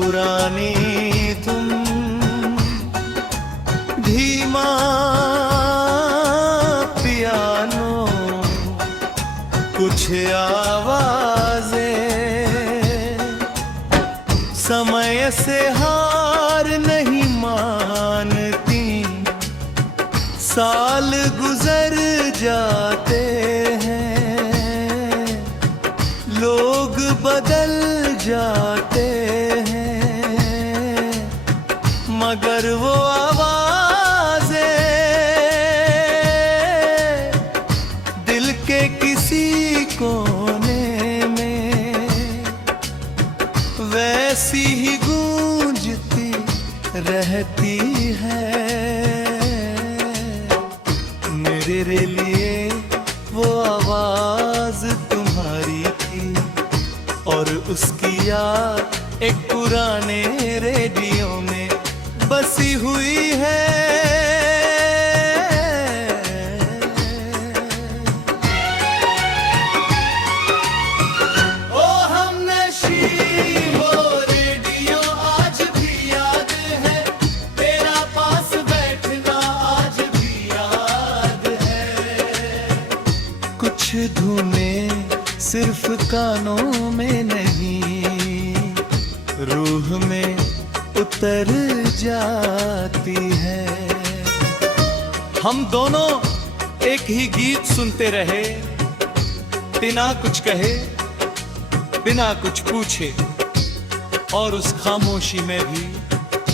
पुरानी तुम धीमा पियानो कुछ आवाजें समय से हार नहीं मानती। साल गुजर जाते हैं, लोग बदल जाते हैं, मगर वो आवाजें दिल के किसी कोने में वैसी ही गूंजती रहती है। मेरे लिए वो आवाज तुम्हारी थी और उसकी याद एक पुराने रेडियो में बसी हुई है। ओ हमनशी वो रेडियो आज भी याद है, तेरा पास बैठना आज भी याद है। कुछ धुनें सिर्फ कानों में नहीं, रूह में उतर जाती है। हम दोनों एक ही गीत सुनते रहे, बिना कुछ कहे बिना कुछ पूछे, और उस खामोशी में भी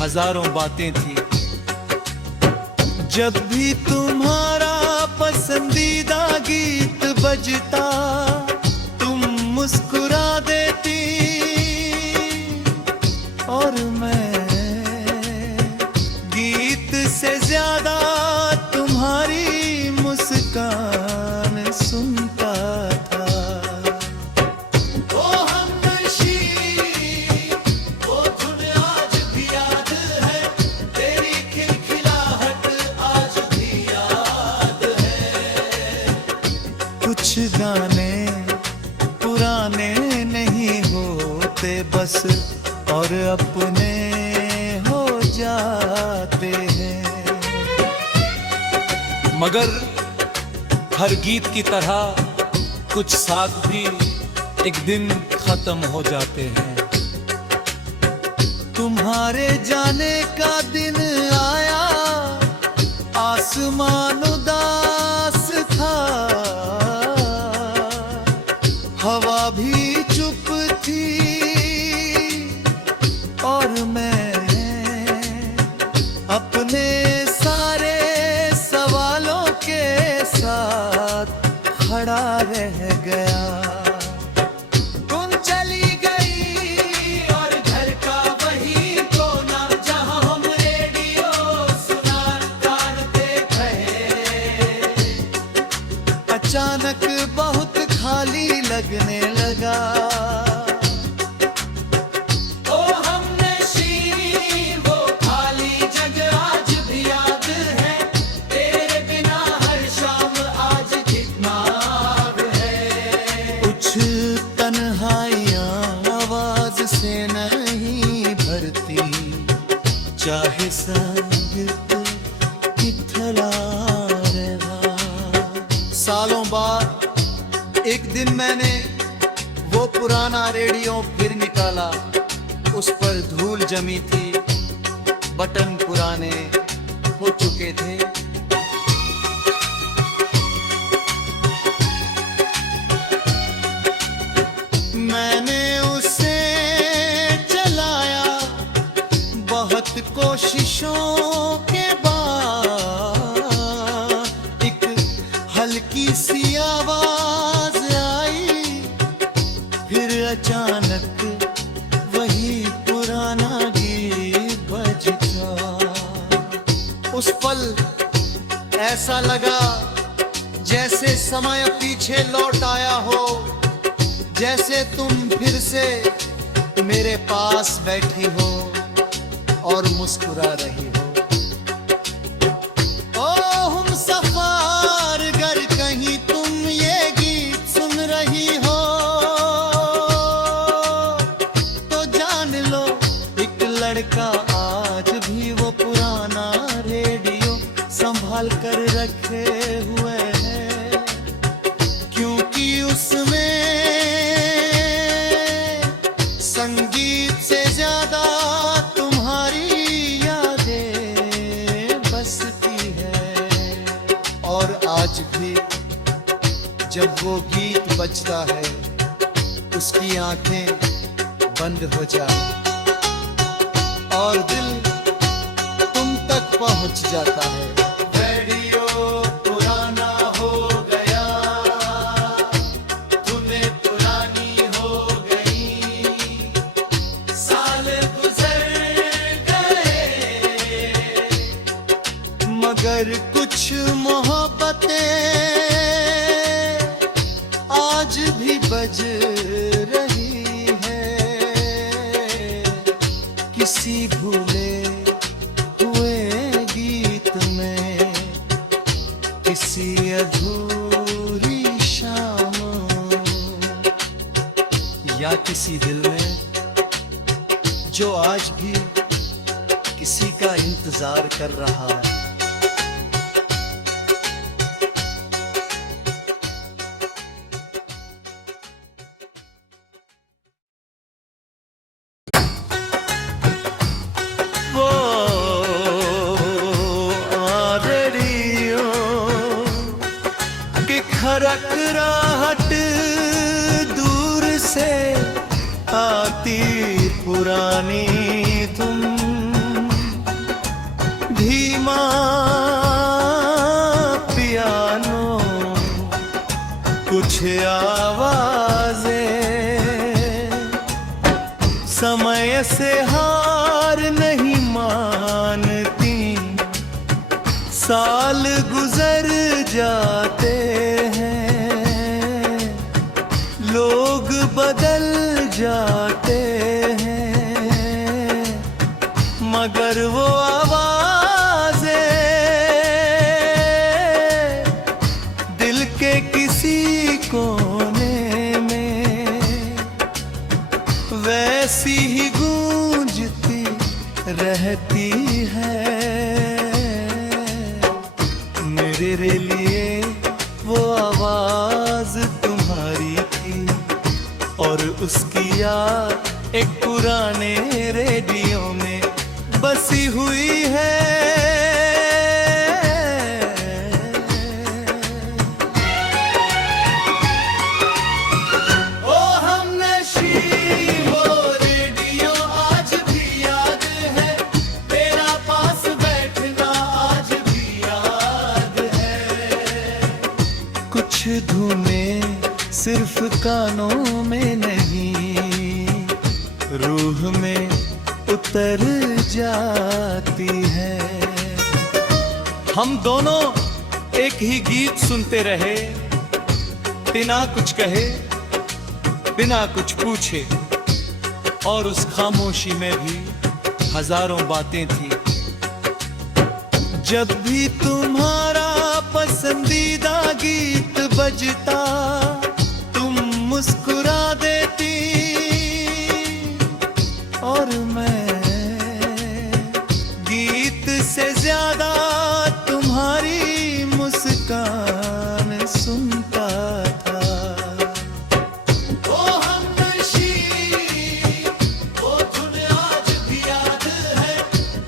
हजारों बातें थी। जब भी तुम्हारा पसंदीदा गीत बजता तुम मुस्कुरा देती, और मैं गीत से ज्यादा तुम्हारी मुस्कान सुनता था। ओ हमनशी वो धुन आज भी याद है, तेरी खिलखिलाहट आज भी याद है। कुछ गाने पुराने नहीं होते बस, और अपने हो जाते हैं। मगर हर गीत की तरह कुछ साथ भी एक दिन खत्म हो जाते हैं। तुम्हारे जाने का दिन आया, आसमान उदास था, हवा भी चुप थी, और मैं अपने सारे सवालों के साथ खड़ा रह गया। तुम चली गई और घर का वही कोना जहां हम रेडियो सुनते थे, अचानक बहुत खाली लगने लगा। चाहे संगीत किथला रहा। सालों बाद एक दिन मैंने वो पुराना रेडियो फिर निकाला, उस पर धूल जमी थी, बटन पुराने हो चुके थे। मैंने उसे चलाया बहुत कोशिशों के बाद, एक हल्की सी आवाज आई, फिर अचानक वही पुराना गीत बजता। उस पल ऐसा लगा जैसे समय पीछे लौट आया हो, जैसे तुम फिर से मेरे पास बैठी हो और मुस्कुरा रही हो। ओ हम सफर गर कहीं तुम ये गीत सुन रही हो, तो जान लो लड़का आज भी वो पुराना रेडियो संभाल कर रखे हुए है, क्योंकि उसमें संगीत से ज्यादा तुम्हारी यादें बसती है। और आज भी जब वो गीत बजता है उसकी आंखें बंद हो जाए और दिल तुम तक पहुंच जाता है। रेडियो पुराना हो गया, धुनें पुरानी हो गई, साल गुजर गए, मगर कुछ मोहब्बतें आज भी बज रही है, किसी भूले हुए गीत में, किसी अधूरी शाम या किसी दिल में जो आज भी किसी का इंतजार कर रहा है। खरखराहट दूर से आती पुरानी तुम, धीमा पियानो कुछ आवाजें, समय से हार नहीं मानती, साल गुजर जाते लोग बदल जाते हैं, मगर वो आवाजें दिल के किसी कोने में वैसी ही गूंजती रहती है। मेरे लिए वो आवाज तुम्हारी थी और उसकी याद एक पुराने रेडियो में बसी हुई है। ओ हमनशी वो रेडियो आज भी याद है, तेरा पास बैठना आज भी याद है। कुछ धुनें सिर्फ कानों में नहीं, रूह में उतर जाती है। हम दोनों एक ही गीत सुनते रहे, बिना कुछ कहे बिना कुछ पूछे, और उस खामोशी में भी हजारों बातें थी। जब भी तुम्हारा पसंदीदा गीत बजता मुस्कुरा देती और मैं गीत से ज्यादा तुम्हारी मुस्कान सुनता था। ओ हमनशी वो धुन आज भी याद है,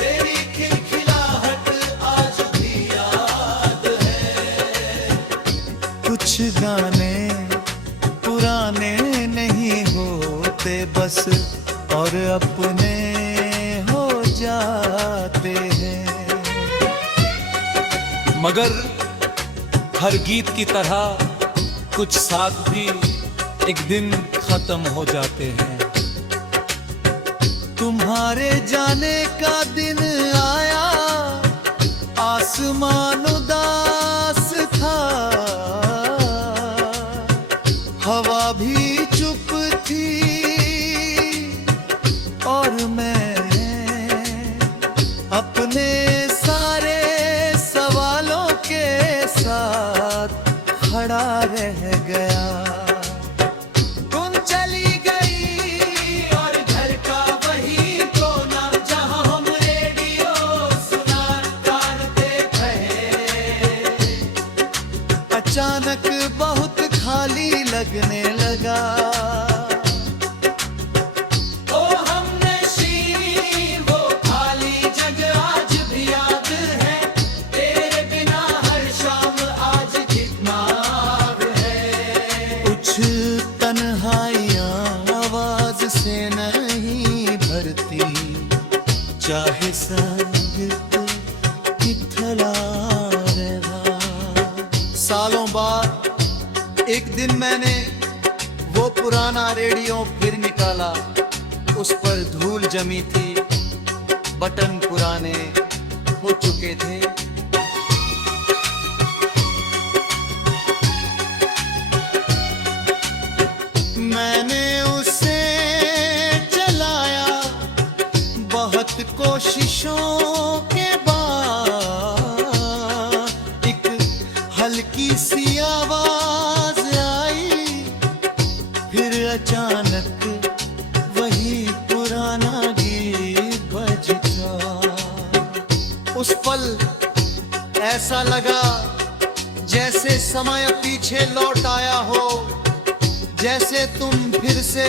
तेरी खिलखिलाहट आज भी याद है। कुछ गाने पुराने नहीं होते बस और अपने हो जाते हैं, मगर हर गीत की तरह कुछ साथ भी एक दिन खत्म हो जाते हैं। तुम्हारे जाने का दिन आया, आसमान उदास था, हवा भी चुप थी और मैं अपने सारे सवालों के साथ खड़ा रह गया। तुम चली गई और घर का वही कोना चाहे संगीत किथला रहा। सालों बाद एक दिन मैंने वो पुराना रेडियो फिर निकाला। उस पर धूल जमी थी, बटन पुराने हो चुके थे। मैंने उसे चलाया बहुत कोशिशों के बाद। एक हल्की सी आवाज आई, फिर अचानक वही पुराना गीत बजता। उस पल ऐसा लगा जैसे समय पीछे लौट आया हो, जैसे तुम फिर से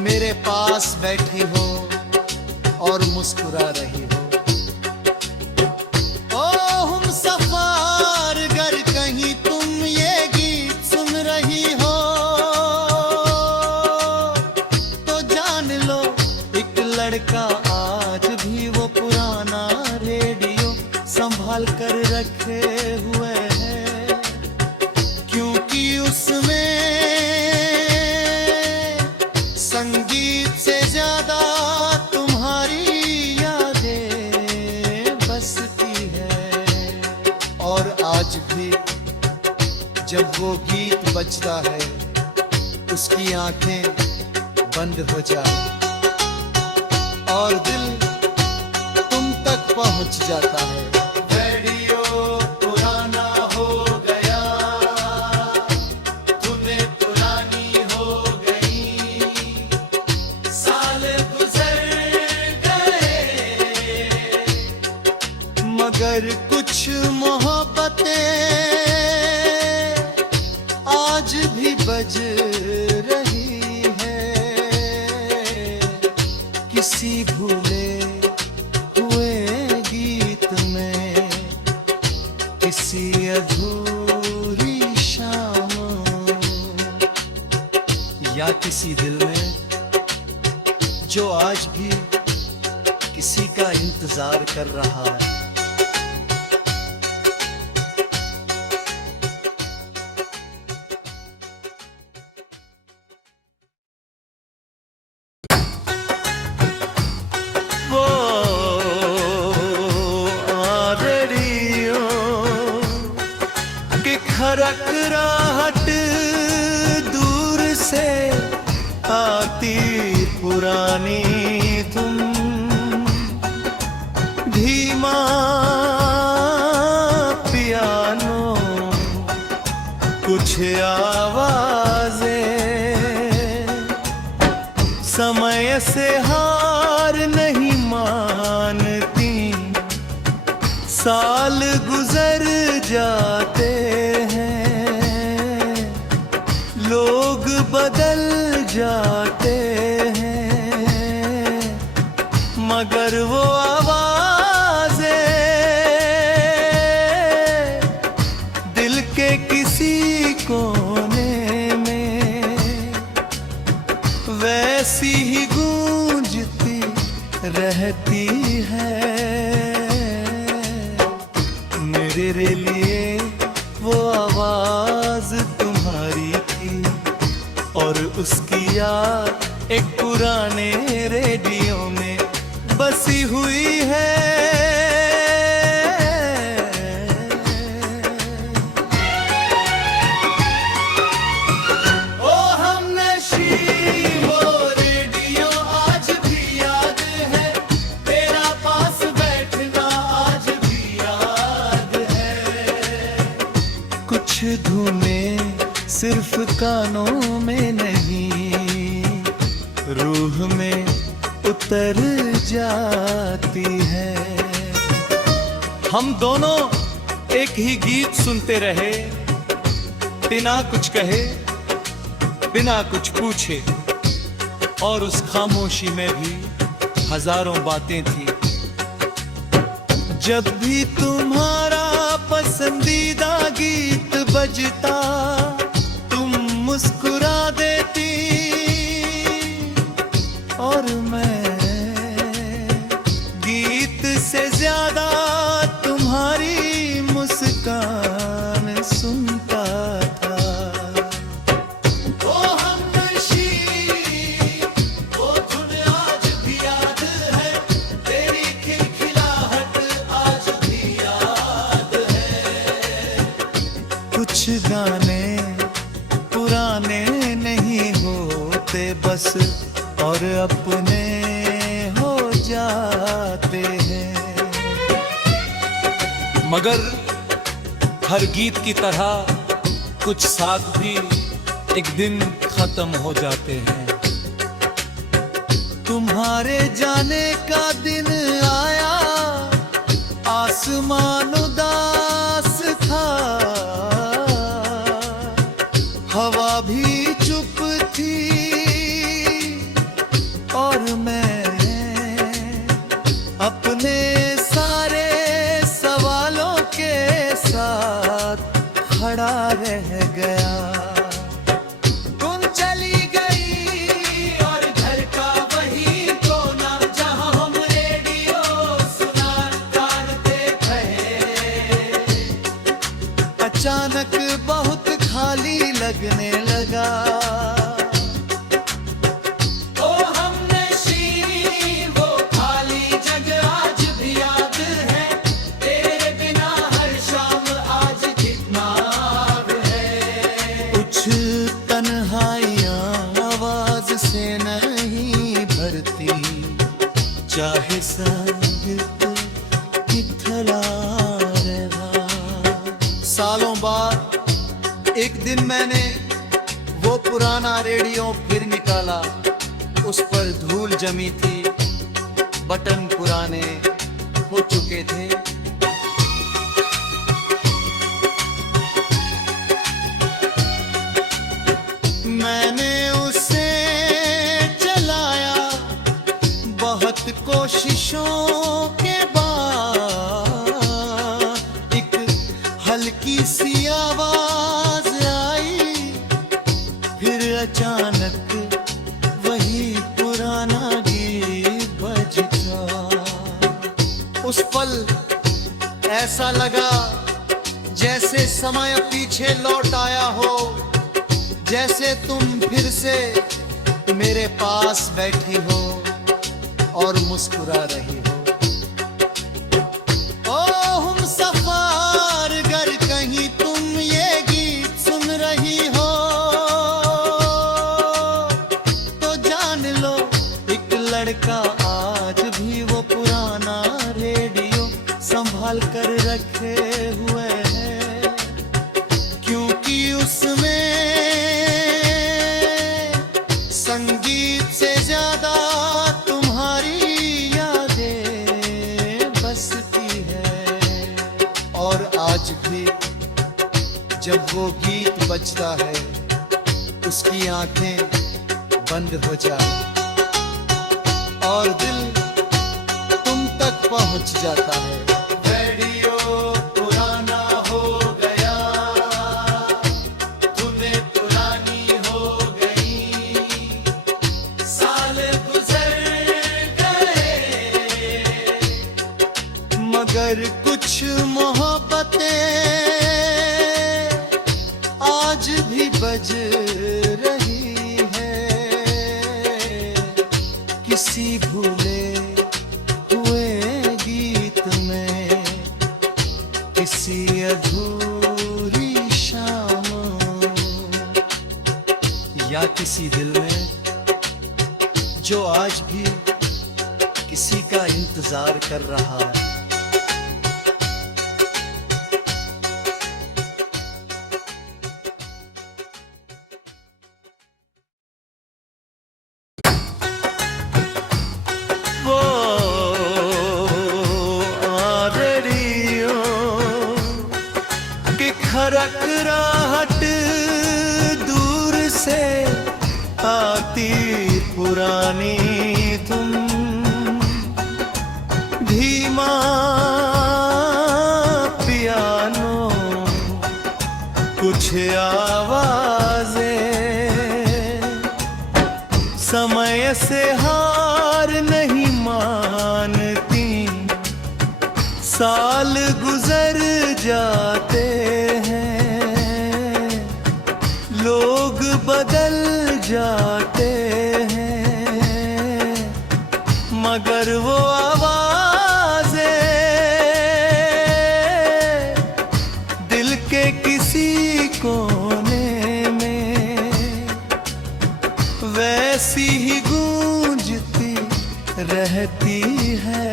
मेरे पास बैठी हो और मुस्कुरा रही हो। ओ हम सफर गर कहीं तुम ये गीत सुन रही हो तो जान लो एक लड़का आज भी वो पुराना रेडियो संभाल कर रखे हुए है, क्योंकि उसमें संगीत से ज्यादा तुम्हारी यादें बसती है। और आज भी जब वो गीत बजता है उसकी आंखें बंद हो जाए और दिल तुम तक पहुंच जाता है। रेडियो पुराना हो गया, धुनें पुरानी हो गई, साल गुजर गए, मगर कुछ मोहब्बतें आज भी बज रही है। किसी भूले हुए गीत में, किसी अधूरी शाम या किसी दिल में जो आज भी किसी का इंतजार कर रहा है। वो रेडियो की खरखराहट दूर से आती, पुरानी तुम धीमा पियानो, कुछ आवाजें समय से हार नहीं मानती। साल गुजर जाते हैं, लोग बदल जाते हैं, मगर वो आवाजें दिल के किसी कोने में वैसी ही गूंजती रहती है। मेरे लिए वो आवाज तुम्हारी थी और उसकी याद एक पुराने रेडियो में बसी हुई है। ओ हमनशी वो रेडियो आज भी याद है, तेरा पास बैठना आज भी याद है। कुछ धुनें सिर्फ कानों में नहीं, रूह में उतर जाती है। हम दोनों एक ही गीत सुनते रहे, बिना कुछ कहे, बिना कुछ पूछे, और उस खामोशी में भी हजारों बातें थी। जब भी तुम्हारा पसंदीदा गीत बजता तुम मुस्कुरा देती और मैं गाने पुराने नहीं होते बस और अपने हो जाते हैं। मगर हर गीत की तरह कुछ साथ भी एक दिन खत्म हो जाते हैं। तुम्हारे जाने का दिन आया, आसमान उदास था, हवा भी चुप थी और मैं अपने सारे सवालों के साथ खड़ा रह गया। तुम चली गई और घर का वही कोना जहां हम रेडियो सुना करते थे, अचानक बहुत खाली लगने लगा। ओ हमने शीरी वो खाली जगह आज भी याद है, तेरे बिना हर शाम आज कितना है। कुछ तन्हाइयां आवाज से नहीं भरती, चाहे संगीत किथला रहा। सालों बाद एक दिन मैंने वो पुराना रेडियो फिर निकाला, उस पर धूल जमी थी, बटन पुराने हो चुके थे। मैंने उसे चलाया बहुत कोशिशों के बाद, एक हल्की सी आवाज आई, फिर अचानक वही पुराना गीत बजता। उस पल ऐसा लगा जैसे समय पीछे लौट आया हो, जैसे तुम फिर से मेरे पास बैठी हो और मुस्कुरा रही हो। ओ हम सफर गर कहीं तुम ये गीत सुन रही हो तो जान लो, एक लड़का आज भी वो पुराना रेडियो संभाल कर रखे हुए है, क्योंकि उसमें संगीत से ज्यादा तुम्हारी यादें बसती है। और आज भी जब वो गीत बजता है, उसकी आंखें बंद हो जाए और दिल तुम तक पहुंच जाता है। रेडियो पुराना हो गया, धुनें पुरानी हो गई, साल गुजर गए, मगर कुछ मोहब्बतें आज भी बज रही है, किसी भूले हुए गीत में, किसी अधूरी शाम या किसी दिल में जो आज भी किसी का इंतजार कर रहा है। खरखराहट दूर से आती पुरानी तुम, धीमा पियानो कुछ आवाजें, समय से हार नहीं मानती, साल गुजर जाते हैं, लोग बदल जाते हैं, मगर वो आवाजें दिल के किसी को कहती है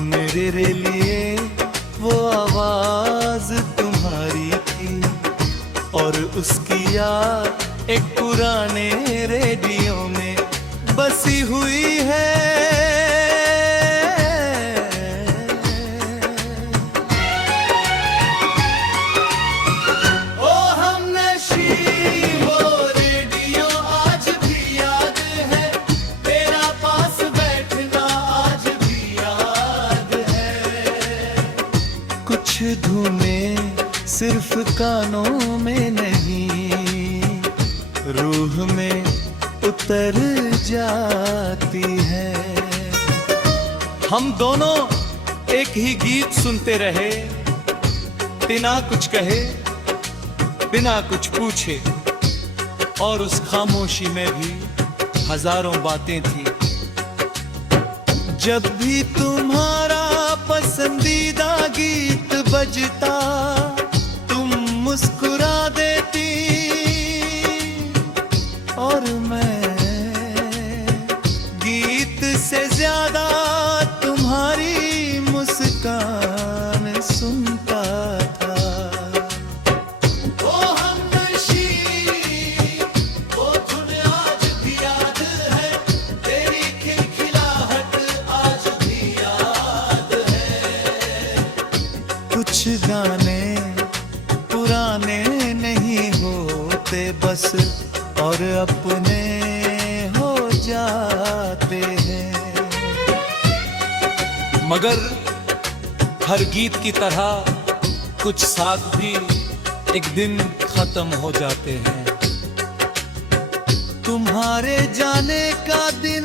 मेरे लिए वो आवाज तुम्हारी थी, और उसकी याद एक पुराने रेडियो में बसी हुई है। ओ हमनशी वो रेडियो आज भी याद है, तेरा पास बैठना आज भी याद है। कुछ धुनें सिर्फ कानों में नहीं, रूह में उतर जाती है। हम दोनों एक ही गीत सुनते रहे, बिना कुछ कहे बिना कुछ पूछे, और उस खामोशी में भी हजारों बातें थी। जब भी तुम्हारा पसंदीदा गीत बजता तुम मुस्कुरा देती, और मैं गीत से ज्यादा तुम्हारी मुस्कान सुनता था। ओ हमनशी वो धुन आज भी याद है, तेरी खिलखिलाहट आज भी याद है। कुछ गाने पुराने नहीं होते बस, और अपने हो जाते हैं। मगर हर गीत की तरह कुछ साथ भी एक दिन खत्म हो जाते हैं। तुम्हारे जाने का दिन